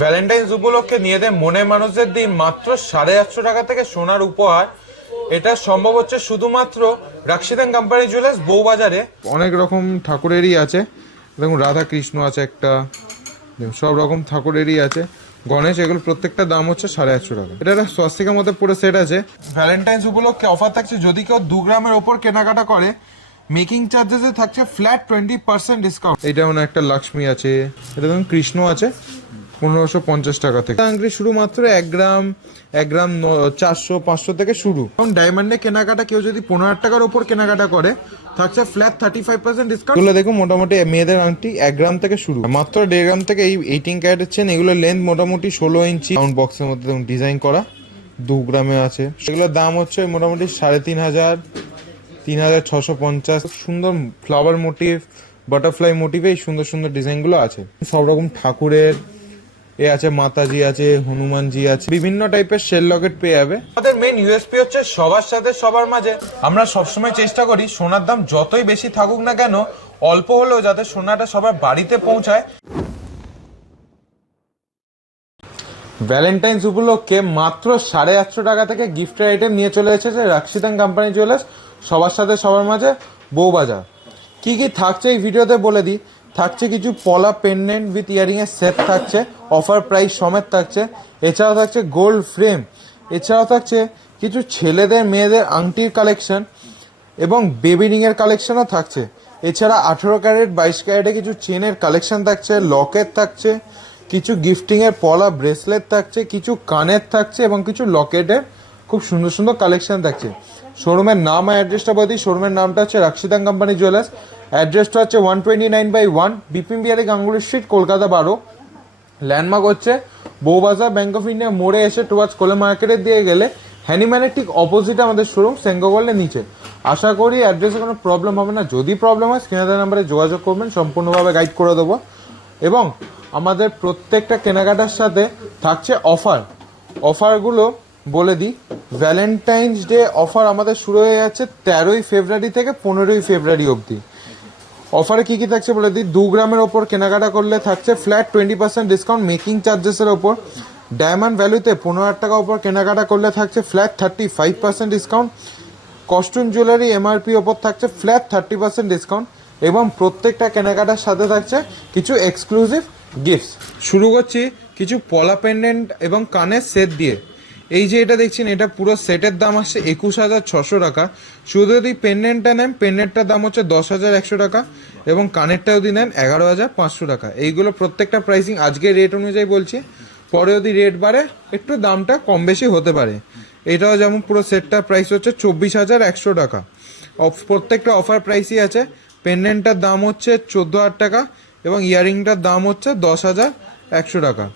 Valentine's উপলক্ষে নিজেদের মনের মানুষদের দিন মাত্র 850 টাকা থেকে সোনার উপহার। এটা সম্ভব হচ্ছে শুধুমাত্র রাক্ষিদান কোম্পানি জুয়েলার্স বউবাজারে। অনেক রকম ঠাকুরেরই আছে, দেখুন রাধা কৃষ্ণ আছে একটা, সব রকম ঠাকুরেরই আছে, গণেশ, এগুলো প্রত্যেকটা দাম হচ্ছে 850 টাকা। এটা একটা স্বস্তিকার মধ্যে পুরো সেট আছে। ভ্যালেন্টাইন্স উপলক্ষে অফার থাকছে, যদি কেউ 2 গ্রামের ওপর কেনাকাটা করে মেকিং চার্জেসে থাকছে ফ্ল্যাট 20% ডিসকাউন্ট। এটা মানে একটা লক্ষ্মী আছে, এটা দেখুন কৃষ্ণ আছে 1550 টাকা থেকে। আংটি শুরু মাত্র 1 গ্রাম 400-500 থেকে শুরু। এবং ডায়মন্ডে কেনাকাটা কেউ যদি 15,000 টাকার উপর কেনাকাটা করে থাকছে ফ্ল্যাট 35% ডিসকাউন্ট। এগুলো দেখুন মোটামুটি মেয়েদের আংটি 1 গ্রাম থেকে শুরু, মাত্র 1.5 গ্রাম থেকে এই 18 ক্যারেটের চেন। এগুলো লেন্থ মোটামুটি 16 ইঞ্চি, রাউন্ড বক্সের মধ্যে ডিজাইন করা, 2 গ্রামে আছে। এগুলোর দাম হচ্ছে মোটামুটি 3,500, 3,650। সুন্দর ফ্লাওয়ার মোটিভ, বাটারফ্লাই মোটিভে এই সুন্দর সুন্দর ডিজাইনগুলো আছে। সব রকম ঠাকুরের এ আছে, মাতাজি আছে, হনুমানজি আছে, বিভিন্ন টাইপের শেল লকেট পেয়ে যাবে। আমাদের মেইন ইউএসপি হচ্ছে সবার সাথে সবার মাঝে আমরা সবসময় চেষ্টা করি সোনার দাম যতই বেশি থাকুক না কেন অল্প হলেও যাতে সোনাটা সবার বাড়িতে পৌঁছায়। ভ্যালেন্টাইন্স উপলক্ষে মাত্র 850 টাকা থেকে গিফটের আইটেম নিয়ে চলে এসেছে রাক্ষিদান কোম্পানি জুয়েলার্স সবার সাথে সবার মাঝে বউবাজার। কি কি থাকছে এই ভিডিওতে বলে দিই। থাকছে কিছু পলা পেন্ডেন্ট উইথ ইয়ারিং এর সেট থাকছে, অফার প্রাইস সমেত থাকছে। এছাড়াও থাকছে গোল্ড ফ্রেম, এছাড়াও থাকছে কিছু ছেলেদের মেয়েদের আংটির কালেকশন এবং বেবি রিং এর কালেকশনও থাকছে। এছাড়া 18 ক্যারেট 22 ক্যারেটে কিছু চেনের কালেকশন থাকছে, লকেট থাকছে, কিছু গিফটিং এর পলা ব্রেসলেট থাকছে, কিছু কানের থাকছে এবং কিছু লকেটের খুব সুন্দর সুন্দর কালেকশন থাকছে। শোরুমের নাম আর অ্যাড্রেসটা বলে দিই। শোরুমের নামটা হচ্ছে রাক্ষিদান কোম্পানি জুয়েলার্স, অ্যাড্রেসটা হচ্ছে 129/1 বিপিন বিহারি গাঙ্গুলি স্ট্রিট, কলকাতা 12। ল্যান্ডমার্ক হচ্ছে বউবাজার ব্যাংক অফ ইন্ডিয়া মোড়ে এসে টুয়ার্ডস কোলে মার্কেটের দিয়ে গেলে হ্যানিম্যানের ঠিক অপোজিটে আমাদের শোরুম, সেঙ্গোগলের নিচে। আশা করি অ্যাড্রেসে কোনো প্রবলেম হবে না। যদি প্রবলেম হয় স্ক্রিনে নাম্বারে যোগাযোগ করবেন, সম্পূর্ণভাবে গাইড করে দেবো। এবং আমাদের প্রত্যেকটা কেনাকাটার সাথে থাকছে অফার। অফারগুলো বলে দিই। ভ্যালেন্টাইন্স ডে অফার আমাদের শুরু হয়ে যাচ্ছে 13ই ফেব্রুয়ারি থেকে 15ই ফেব্রুয়ারি অবধি। অফারে কী কী থাকছে বলে দিই। 2 গ্রামের ওপর কেনাকাটা করলে থাকছে ফ্ল্যাট 20% ডিসকাউন্ট মেকিং চার্জেসের ওপর। ডায়মন্ড ভ্যালুতে 15,000 টাকা ওপর কেনাকাটা করলে থাকছে flat 35% discount. Costume jewellery MRP ওপর থাকছে ফ্ল্যাট 30% ডিসকাউন্ট। এবং প্রত্যেকটা কেনাকাটার সাথে থাকছে কিছু এক্সক্লুসিভ গিফটস। শুরু করছি কিছু পলা পেন্ডেন্ট এবং কানের সেট দিয়ে। এই যে এটা দেখছেন, এটা পুরো সেটের দাম আসছে 21,600 টাকা। শুধু যদি পেন্ডেন্টটা নেন, পেন্ডেন্টটার দাম হচ্ছে 10,100 টাকা এবং কানেরটা যদি নেন 11,500 টাকা। এইগুলো প্রত্যেকটা প্রাইসিং আজকে রেট অনুযায়ী বলছি, পরে যদি রেট বাড়ে একটু দামটা কম বেশি হতে পারে। এটাও যেমন পুরো সেটটার প্রাইস হচ্ছে 24,100 টাকা। প্রত্যেকটা অফার প্রাইসই আছে। পেন্ডেন্টটার দাম হচ্ছে 14,000 টাকা এবং ইয়ারিংটার দাম হচ্ছে 10,100 টাকা।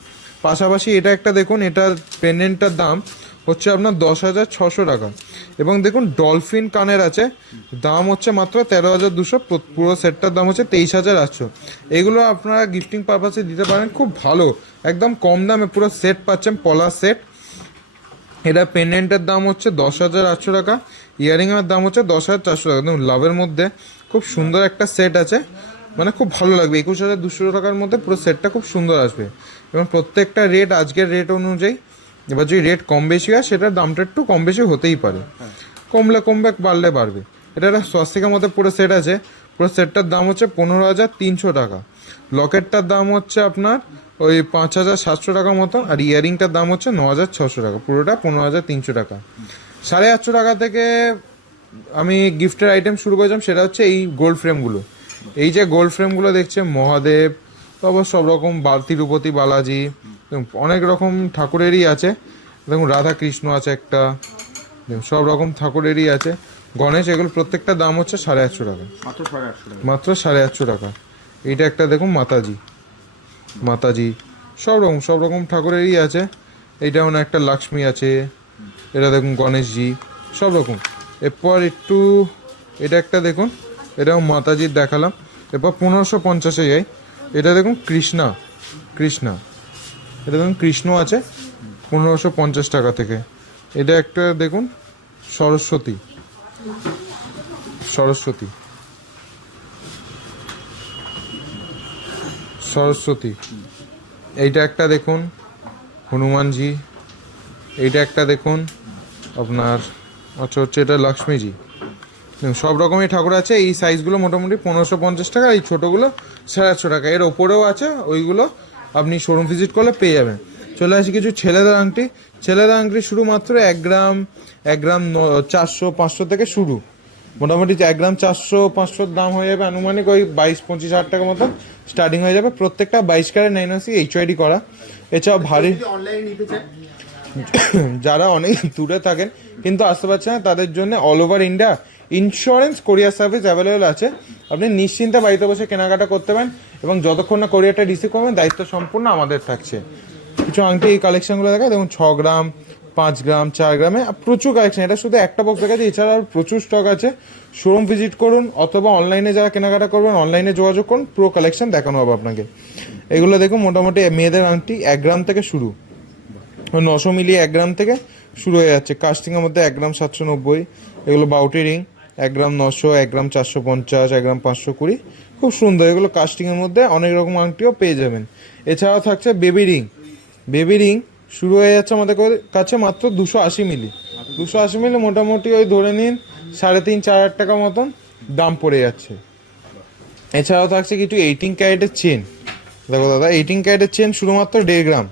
পাশাপাশি এটা একটা দেখুন, এটার পেন্ডেন্টটার দাম হচ্ছে আপনার 10,600 টাকা। এবং দেখুন ডলফিন কানের আছে, দাম হচ্ছে মাত্র 13,200। পুরো সেটটার দাম হচ্ছে 23,800। এগুলো আপনারা গিফটিং পারপাসে দিতে পারেন, খুব ভালো একদম কম দামে পুরো সেট পাচ্ছেন, পলা সেট। এটা পেন্ডেন্টের দাম হচ্ছে 10,800 টাকা, ইয়ারিংয়ের দাম হচ্ছে 10,400 টাকা। দেখুন লাভের মধ্যে খুব সুন্দর একটা সেট আছে, মানে খুব ভালো লাগবে। 21,200 টাকার মধ্যে পুরো সেটটা খুব সুন্দর আসবে এবং প্রত্যেকটা রেট আজকের রেট অনুযায়ী। এবার যদি রেট কম বেশি হয় সেটার দামটা একটু কম বেশি হতেই পারে, কমলে কমবে বাড়লে বাড়বে। এটা একটা স্বস্তিকার মধ্যে পুরো সেট আছে। পুরো সেটটার দাম হচ্ছে 15,300 টাকা। লকেটটার দাম হচ্ছে আপনার ওই 5,700 টাকা মতো, আর ইয়ারিংটার দাম হচ্ছে 9,600 টাকা। পুরোটা 15,300 টাকা। 850 টাকা থেকে আমি গিফটের আইটেম শুরু করেছিলাম, সেটা হচ্ছে এই গোল্ড ফ্রেমগুলো। এই যে গোল্ড ফ্রেমগুলো দেখছে, মহাদেব, তারপর সব রকম তিরুপতি বালাজি, অনেক রকম ঠাকুরেরই আছে। দেখুন রাধা কৃষ্ণ আছে একটা, সব রকম ঠাকুরেরই আছে, গণেশ, এগুলো প্রত্যেকটা দাম হচ্ছে 850 টাকা, মাত্র 850 টাকা। এইটা একটা দেখুন মাতাজি, সব রকম ঠাকুরেরই আছে। এইটা মানে একটা লক্ষ্মী আছে, এটা দেখুন গণেশজি, সব রকম। এরপর একটু এটা একটা দেখুন, এটাও মাতাজির দেখালাম। এরপর 1550-এ যাই। এটা দেখুন কৃষ্ণা, এটা দেখুন কৃষ্ণ আছে 1550 টাকা থেকে। এটা একটা দেখুন সরস্বতী, এইটা একটা দেখুন হনুমানজি, এইটা একটা দেখুন আপনার আচ্ছা হচ্ছে এটা লক্ষ্মীজি। সব রকমই ঠাকুর আছে। এই সাইজগুলো মোটামুটি 1550 টাকা, এই ছোটোগুলো 850 টাকা। এর ওপরেও আছে, ওইগুলো আপনি শোরুম ভিজিট করলে পেয়ে যাবেন। চলে আসি কিছু ছেলেদের আংটি। ছেলেদের আংটি শুরু মাত্র 1 গ্রাম 400-500 থেকে শুরু। মোটামুটি 1 গ্রাম 400-500 দাম হয়ে যাবে আনুমানিক ওই 22-25 হাজার টাকার মতো স্টার্টিং হয়ে যাবে। প্রত্যেকটা 22 ক্যারেট 9 HYD করা। এছাড়াও ভারী অনলাইনে নিতে চাই, যারা অনেক দূরে থাকেন কিন্তু আসতে পারছে না, তাদের জন্য অল ওভার ইন্ডিয়া ইন্স্যুরেন্স কোরিয়ার সার্ভিস অ্যাভেলেবেল আছে। আপনি নিশ্চিন্তে বাড়িতে বসে কেনাকাটা করতে পারেন এবং যতক্ষণ না কোরিয়ারটা রিসিভ করবেন দায়িত্ব সম্পূর্ণ আমাদের থাকছে। কিছু আংটি এই কালেকশনগুলো দেখা দেখুন 6 গ্রাম, 5 গ্রাম, 4 গ্রামে প্রচুর কালেকশন। এটা শুধু একটা বক্স দেখাচ্ছে, এছাড়া আর প্রচুর স্টক আছে। শোরুম ভিজিট করুন অথবা অনলাইনে যারা কেনাকাটা করবেন অনলাইনে যোগাযোগ করুন, পুরো কালেকশন দেখানো হবে আপনাকে। এগুলো দেখুন মোটামুটি মেয়েদের আংটি 1 গ্রাম থেকে শুরু, 900 মিলি 1 গ্রাম থেকে শুরু হয়ে যাচ্ছে। কাস্টিংয়ের মধ্যে 1 গ্রাম 790, এগুলো বাউটি রিং 1 গ্রাম 900, 1 গ্রাম 450, 1 গ্রাম 520, খুব সুন্দর। এগুলো কাস্টিংয়ের মধ্যে অনেক রকম আংটিও পেয়ে যাবেন। এছাড়াও থাকছে বেবি রিং। বেবি রিং শুরু হয়ে যাচ্ছে আমাদের কাছে মাত্র 280 মিলি। 280 মিলি মোটামুটি ওই ধরে নিন 3.5-4 হাজার টাকা মতন দাম পড়ে যাচ্ছে। এছাড়াও থাকছে কিছু 18 ক্যারেটের চেন। দেখো দাদা 18 ক্যারেটের চেন শুধুমাত্র 1.5 গ্রাম,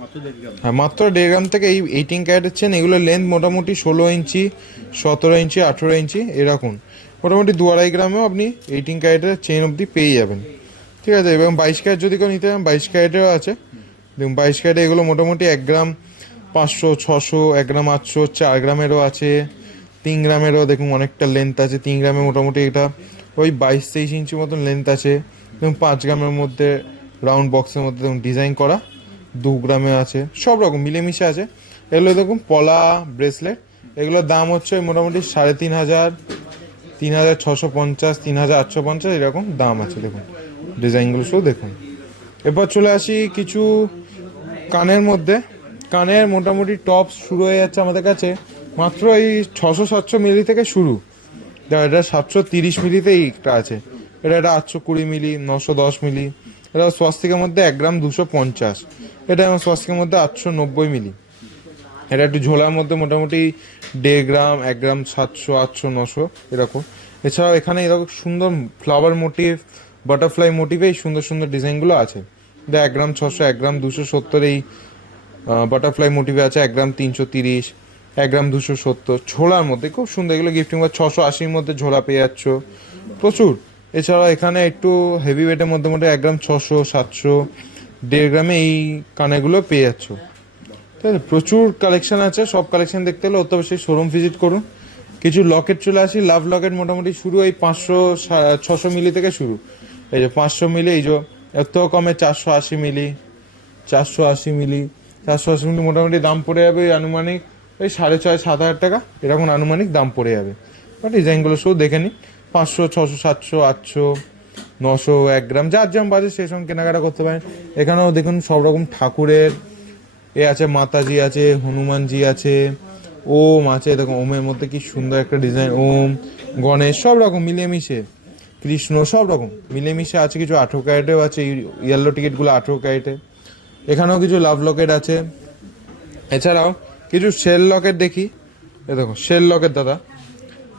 মাত্র 1.5 গ্রাম। হ্যাঁ মাত্র 1.5 গ্রাম থেকে এই 18 ক্যারেটের চেন। এগুলো লেন্থ মোটামুটি 16 ইঞ্চি, 17 ইঞ্চি, 18 ইঞ্চি এরকম। মোটামুটি 2-2.5 গ্রামেও আপনি 18 ক্যারেটের চেন অবধি পেয়ে যাবেন, ঠিক আছে। এবং 22 ক্যারেট যদি কেউ নিতে চান 22 ক্যারেটেও আছে। দেখুন 22 ক্যারেটে এগুলো মোটামুটি 1 গ্রাম 500, 600, 1 গ্রাম 800, 4 গ্রামেরও আছে, 3 গ্রামেরও দেখুন অনেকটা লেন্থ আছে। 3 গ্রামে মোটামুটি এটা ওই 22-23 ইঞ্চি মতন লেন্থ আছে। এবং 5 গ্রামের মধ্যে রাউন্ড বক্সের মধ্যে দেখুন ডিজাইন করা 2 গ্রামে আছে, সব রকম মিলেমিশে আছে। এগুলো দেখুন পলা ব্রেসলেট, এগুলোর দাম হচ্ছে মোটামুটি 3,500, 3,650, 3,850 এরকম দাম আছে। দেখুন ডিজাইনগুলো সব দেখুন। এরপর চলে আসি কিছু কানের মধ্যে। কানের মোটামুটি টপ শুরু হয়ে যাচ্ছে আমাদের কাছে মাত্র এই 600-700 মিলি থেকে শুরু। দেখো এটা 730 মিলিতে এইটা আছে, এটা 820 মিলি, 910 মিলি। এটা স্বাস্তিকের মধ্যে 1 গ্রাম 250, এটা আমার স্বাস্তিকের মধ্যে 890 মিলি। এটা একটু ঝোলার মধ্যে মোটামুটি 1.5 গ্রাম, 1 গ্রাম 700, 800, 900 এরকম। এছাড়াও এখানে এরকম সুন্দর ফ্লাওয়ার মোটিভ, বাটারফ্লাই মোটিভে এই সুন্দর সুন্দর ডিজাইনগুলো আছে। 1 গ্রাম 600, 1 গ্রাম 270 এই বাটারফ্লাই মোটিভে আছে, 1 গ্রাম 330, 1 গ্রাম 270 ঝোলার মধ্যে খুব সুন্দর। এগুলো গিফটিং বা 680-র মধ্যে ঝোলা পেয়ে যাচ্ছ প্রচুর। এছাড়াও এখানে একটু হেভি ওয়েটের মধ্যে মোটামুটি 1 গ্রাম 600, 700, 1.5 গ্রামে এই কানেগুলো পেয়ে যাচ্ছ। ঠিক আছে, প্রচুর কালেকশন আছে। সব কালেকশন দেখতে হলে অত বেশি শোরুম ভিজিট করুন। কিছু লকেট চলে আসি। লাভ লকেট মোটামুটি শুরু এই 500-600 মিলি থেকে শুরু। এই যে 500 মিলি, এই যে এত কমে 480 মিলি, 480 মিলি, 480 মিলি মোটামুটি দাম পড়ে যাবে ওই আনুমানিক ওই 6,500-7 হাজার টাকা এরকম আনুমানিক দাম পড়ে যাবে। ডিজাইনগুলো সব দেখে নিন। 500, 600, 700, 800, 900, 1 গ্রাম যার যেমন বাজেট সেই সঙ্গে কেনাকাটা করতে পারেন। এখানেও দেখুন সব রকম ঠাকুরের এ আছে, মাতাজি আছে, হনুমানজি আছে, ওম আছে। দেখুন ওমের মধ্যে কি সুন্দর একটা ডিজাইন, ওম, গণেশ সব রকম মিলেমিশে, কৃষ্ণ সব রকম মিলেমিশে আছে। কিছু 18 ক্যারেটেও আছে, ইয়েলো টিকিটগুলো 18 ক্যারেটে। এখানেও কিছু লাভ লকেট আছে। এছাড়াও কিছু শেল লকেট দেখি। এ দেখো শেল লকেট দাদা,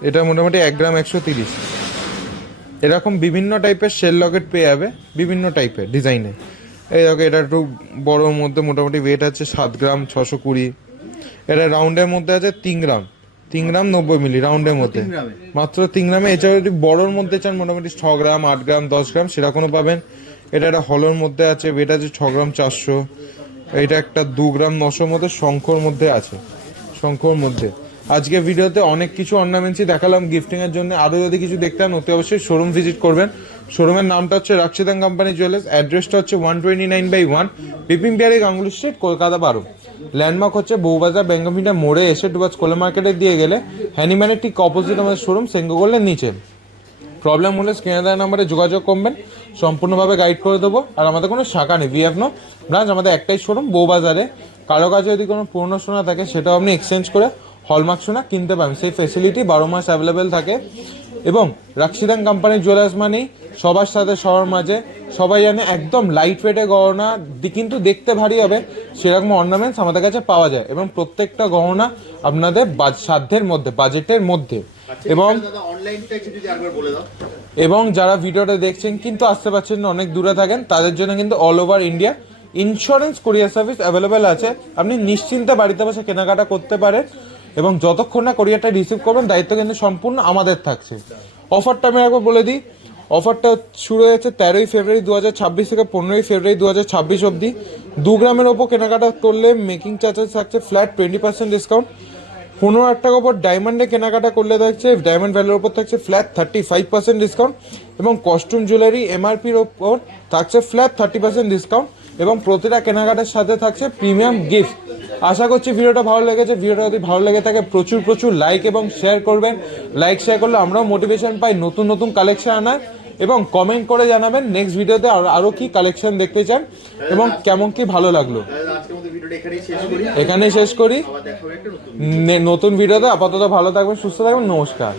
এটা মোটামুটি 1 গ্রাম 130। এরকম বিভিন্ন টাইপের শেল লকেট পেয়ে যাবে, বিভিন্ন টাইপের ডিজাইনে। এই দেখো এটা একটু বড়োর মধ্যে মোটামুটি ওয়েট আছে 7 গ্রাম 620। এটা রাউন্ডের মধ্যে আছে 3 গ্রাম, 3 গ্রাম 90 মিলি রাউন্ডের মধ্যে, মাত্র 3 গ্রামে। এছাড়াও যদি বড়োর মধ্যে চান মোটামুটি 6 গ্রাম, 8 গ্রাম, 10 গ্রাম সেরকমও পাবেন। এটা একটা হলোর মধ্যে আছে, ওয়েট আছে 6 গ্রাম 400। এইটা একটা 2 গ্রাম 900 মধ্যে শঙ্খর মধ্যে আছে, শঙ্খর মধ্যে। আজকে ভিডিওতে অনেক কিছু অর্নামেন্টসই দেখালাম গিফটিংয়ের জন্য। আরও যদি কিছু দেখতে চান অতি অবশ্যই শোরুম ভিজিট করবেন। শোরুমের নামটা হচ্ছে রাক্ষিতাং কোম্পানি জুয়েলার্স। অ্যাড্রেসটা হচ্ছে 129/1 বিপিন বিহারি গাঙ্গুলি স্ট্রিট, কলকাতা 12। ল্যান্ডমার্ক হচ্ছে বউবাজার বেঙ্গমিটা মোড়ে এসে ডুবাস কোলে মার্কেটে দিয়ে গেলে হ্যানিম্যানের ঠিক অপোজিট আমাদের শোরুম, সেঙ্গোগোলের নিচে। প্রবলেম হলে স্ক্রিনে দেওয়া নাম্বারে যোগাযোগ করবেন, সম্পূর্ণভাবে গাইড করে দেবো। আর আমাদের কোনো শাখা নেই, নো ব্রাঞ্চ, আমাদের একটাই শোরুম বউবাজারে। কারো কাছে যদি কোনো পুরনো সোনা থাকে সেটাও আপনি এক্সচেঞ্জ করে হলমার্ক সোনা কিনতে পারেন, সেই ফেসিলিটি 12 মাস অ্যাভেলেবেল থাকে। এবং রাক্ষিদান কোম্পানির জুয়েলার্স মানেই সবার সাথে সবার মাঝে, সবাই জানে একদম লাইট ওয়েটে গহনা কিন্তু দেখতে ভারী হবে সেরকম অর্নামেন্টস আমাদের কাছে পাওয়া যায় এবং প্রত্যেকটা গহনা আপনাদের সাধ্যের মধ্যে, বাজেটের মধ্যে। এবং দাদা অনলাইনটা একটু যদি একবার বলে দাও। এবং যারা ভিডিওটা দেখছেন কিন্তু আসতে পারছেন না, অনেক দূরে থাকেন, তাদের জন্য কিন্তু অল ওভার ইন্ডিয়া ইন্স্যুরেন্স কোরিয়ার সার্ভিস অ্যাভেলেবেল আছে। আপনি নিশ্চিন্তে বাড়িতে বসে কেনাকাটা করতে পারেন এবং যতক্ষণ না কোরিয়ারটা রিসিভ করবেন দায়িত্ব কিন্তু সম্পূর্ণ আমাদের থাকছে। অফারটা আমি একবার বলে দিই, অফারটা শুরু হয়েছে 13ই ফেব্রুয়ারি 2026 থেকে 15ই ফেব্রুয়ারি 2026 অবধি। 2 গ্রামের ওপর কেনাকাটা করলে মেকিং চার্জেস থাকছে ফ্ল্যাট 20% ডিসকাউন্ট। 15,000 টাকার উপর ডায়মন্ডে কেনাকাটা করলে থাকছে ডায়মন্ড ভ্যালুর উপর থাকছে ফ্ল্যাট 35% ডিসকাউন্ট এবং কস্টিউম জুয়েলারি এমআরপির ওপর থাকছে ফ্ল্যাট 30% ডিসকাউন্ট এবং প্রতিটা কেনাকাটার সাথে থাকছে প্রিমিয়াম গিফট। আশা করছি ভিডিওটা ভালো লেগেছে। ভিডিওটা যদি ভালো লেগে থাকে প্রচুর লাইক এবং শেয়ার করবেন। লাইক শেয়ার করলে আমরাও মোটিভেশন পাই নতুন নতুন কালেকশন আনার এবং কমেন্ট করে জানাবেন নেক্সট ভিডিওতে আরও কি কালেকশন দেখতে চান এবং কেমন কি ভালো লাগলো। আজকের মতো ভিডিওটা এখানেই শেষ করি। আবার দেখা হবে একটা নতুন নতুন ভিডিওতে। আপাতত ভালো থাকবেন, সুস্থ থাকবেন, নমস্কার।